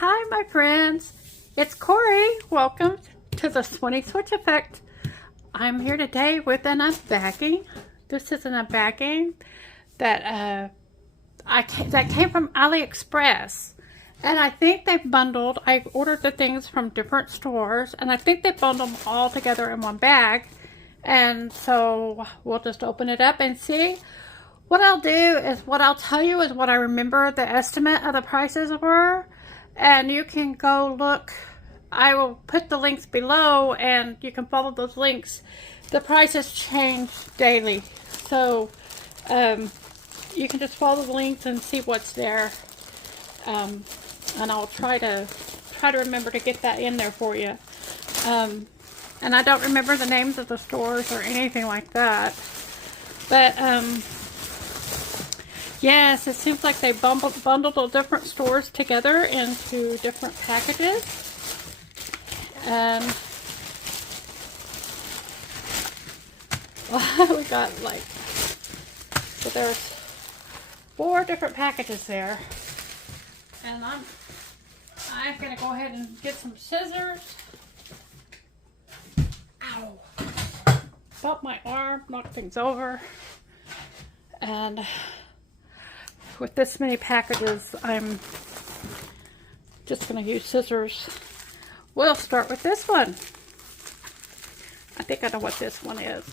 Hi my friends, it's Corey. Welcome to the Swinny Switch Effect. I'm here today with an unbagging. This is an unbagging that that came from AliExpress, and I think they bundled. I ordered the things from different stores, and I think they bundled them all together in one bag. And so we'll just open it up and see. What I'll do is, what I'll tell you is what I remember the estimate of the prices were. And you can go look. I will put the links below and you can follow those links. The prices change daily. So you can just follow the links and see what's there. And I'll try to remember to get that in there for you. And I don't remember the names of the stores or anything like that. But yes, it seems like they bundled the different stores together into different packages. And we got so there's 4 different packages there. And I'm gonna go ahead and get some scissors. Ow! Bumped my arm, knocked things over. And with this many packages, I'm just going to use scissors. We'll start with this one. I think I know what this one is.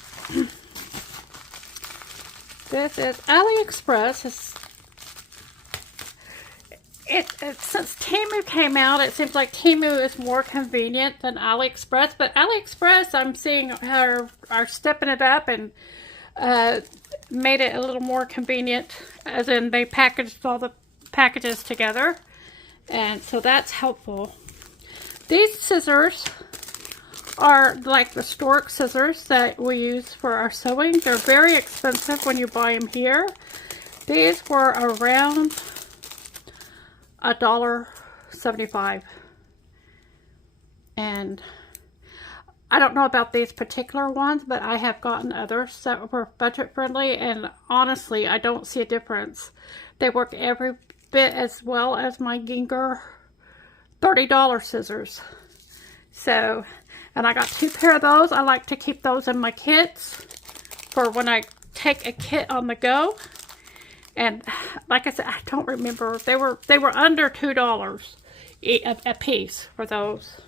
This is AliExpress. Since Temu came out, it seems like Temu is more convenient than AliExpress. But AliExpress, I'm seeing are stepping it up and made it a little more convenient, as in they packaged all the packages together, and so that's helpful. These scissors are like the Stork scissors that we use for our sewing. They're very expensive when you buy them here. These were around $1.75, and I don't know about these particular ones, but I have gotten others that were budget friendly, and honestly, I don't see a difference. They work every bit as well as my Ginger $30 scissors. So, and I got 2 pair of those. I like to keep those in my kits for when I take a kit on the go. And like I said, I don't remember. They were under $2 a piece for those.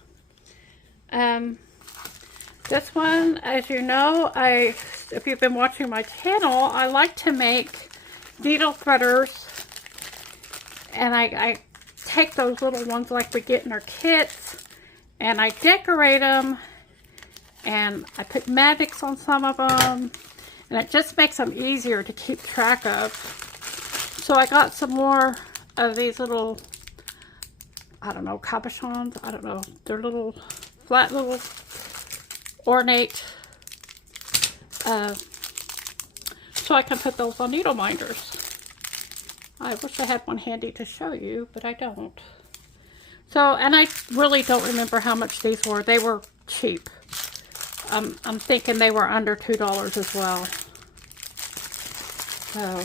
This one, as you know, if you've been watching my channel, I like to make needle threaders, and I take those little ones like we get in our kits, and I decorate them, and I put magics on some of them, and it just makes them easier to keep track of. So I got some more of these little, I don't know, cabochons, I don't know, they're little, flat little ornate, so I can put those on needle minders. I wish I had one handy to show you, but I don't. So, and I really don't remember how much these were. They were cheap. I'm thinking they were under $2 as well. So,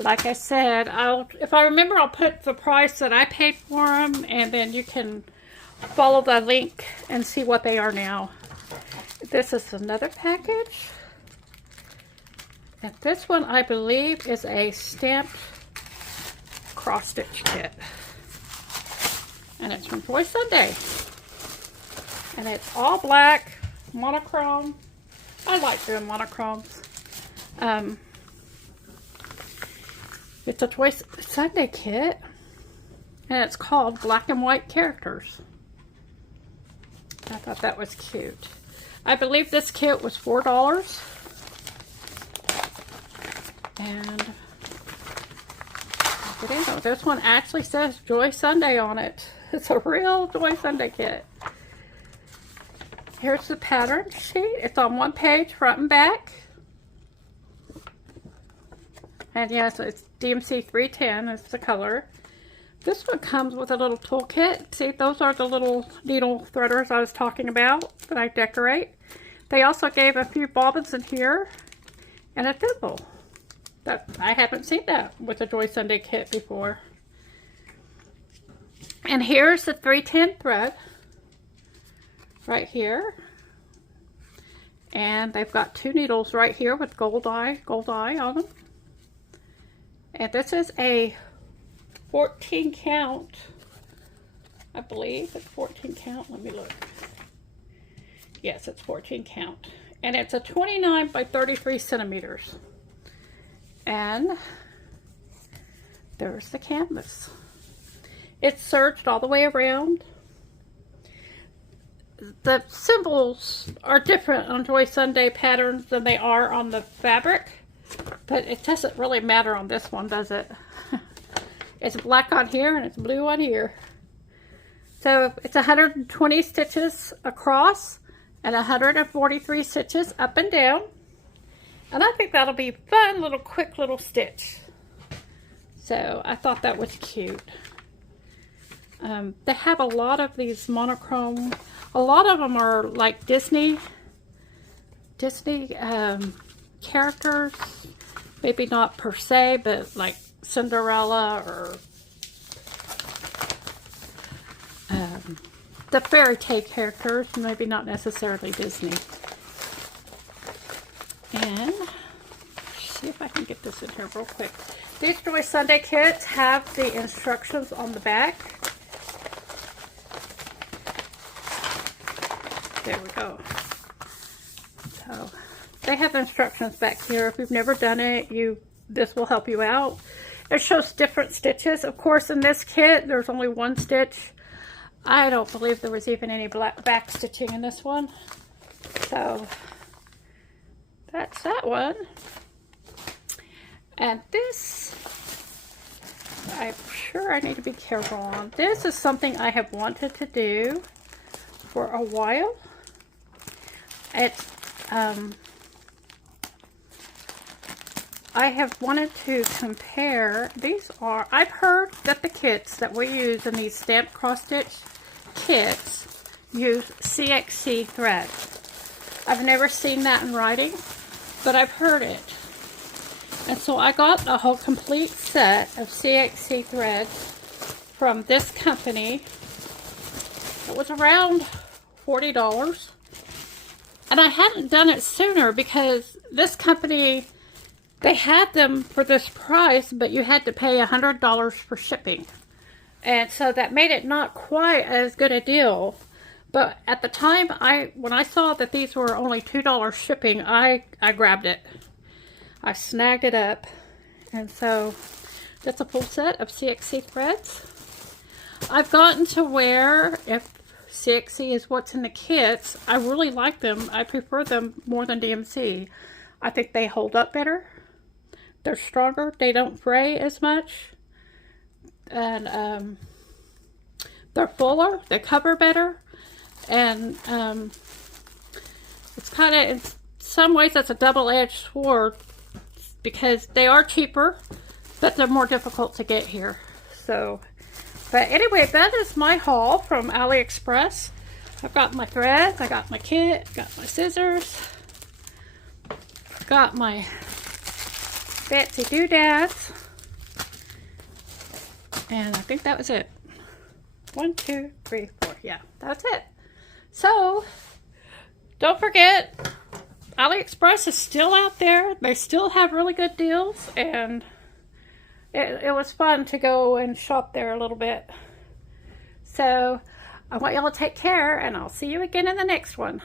like I said, if I remember, I'll put the price that I paid for them, and then you can follow the link and see what they are now. This is another package, and this one I believe is a stamped cross stitch kit, and it's from Joy Sunday, and it's all black monochrome. I like doing monochromes. It's a Joy Sunday kit, and it's called Black and White Characters. I thought that was cute. I believe this kit was $4. And this one actually says Joy Sunday on it. It's a real Joy Sunday kit. Here's the pattern sheet. It's on 1 page, front and back. And yes, it's DMC 310 is the color. This one comes with a little toolkit. See, those are the little needle threaders I was talking about that I decorate. They also gave a few bobbins in here and a thimble. I haven't seen that with a Joy Sunday kit before. And here's the 310 thread right here. And they've got 2 needles right here with gold eye on them. And this is a 14 count, I believe it's 14 count. Let me look. Yes, it's 14 count. And it's a 29 by 33 centimeters. And there's the canvas. It's serged all the way around. The symbols are different on Joy Sunday patterns than they are on the fabric, but it doesn't really matter on this one, does it? It's black on here and it's blue on here. So it's 120 stitches across and 143 stitches up and down. And I think that'll be a fun little quick little stitch. So I thought that was cute. They have a lot of these monochrome. A lot of them are like Disney characters. Maybe not per se, but like Cinderella or the fairy tale characters. Maybe not necessarily Disney. And see if I can get this in here real quick. These Joy Sunday kits have the instructions on the back. There we go. So they have instructions back here. If you've never done it, this will help you out. It shows different stitches. Of course, in this kit, there's only 1 stitch. I don't believe there was even any back stitching in this one. So that's that one. And this, I'm sure I need to be careful on. This is something I have wanted to do for a while. It's, I have wanted to compare, I've heard that the kits that we use in these stamped cross-stitch kits use CXC thread. I've never seen that in writing, but I've heard it. And so I got a whole complete set of CXC thread from this company. It was around $40. And I hadn't done it sooner because this company, they had them for this price, but you had to pay $100 for shipping. And so that made it not quite as good a deal. But at the time, when I saw that these were only $2 shipping, I grabbed it. I snagged it up. And so that's a full set of CXC threads. I've gotten to where, if CXC is what's in the kits, I really like them. I prefer them more than DMC. I think they hold up better. They're stronger. They don't fray as much. And they're fuller. They cover better. And it's kind of, in some ways, that's a double-edged sword because they are cheaper, but they're more difficult to get here. So, but anyway, that is my haul from AliExpress. I've got my threads, I got my kit, got my scissors, got my fancy doodads, and I think that was it. 1, 2, 3, 4. Yeah, that's it. So, don't forget, AliExpress is still out there. They still have really good deals, and it was fun to go and shop there a little bit. So, I want y'all to take care, and I'll see you again in the next one.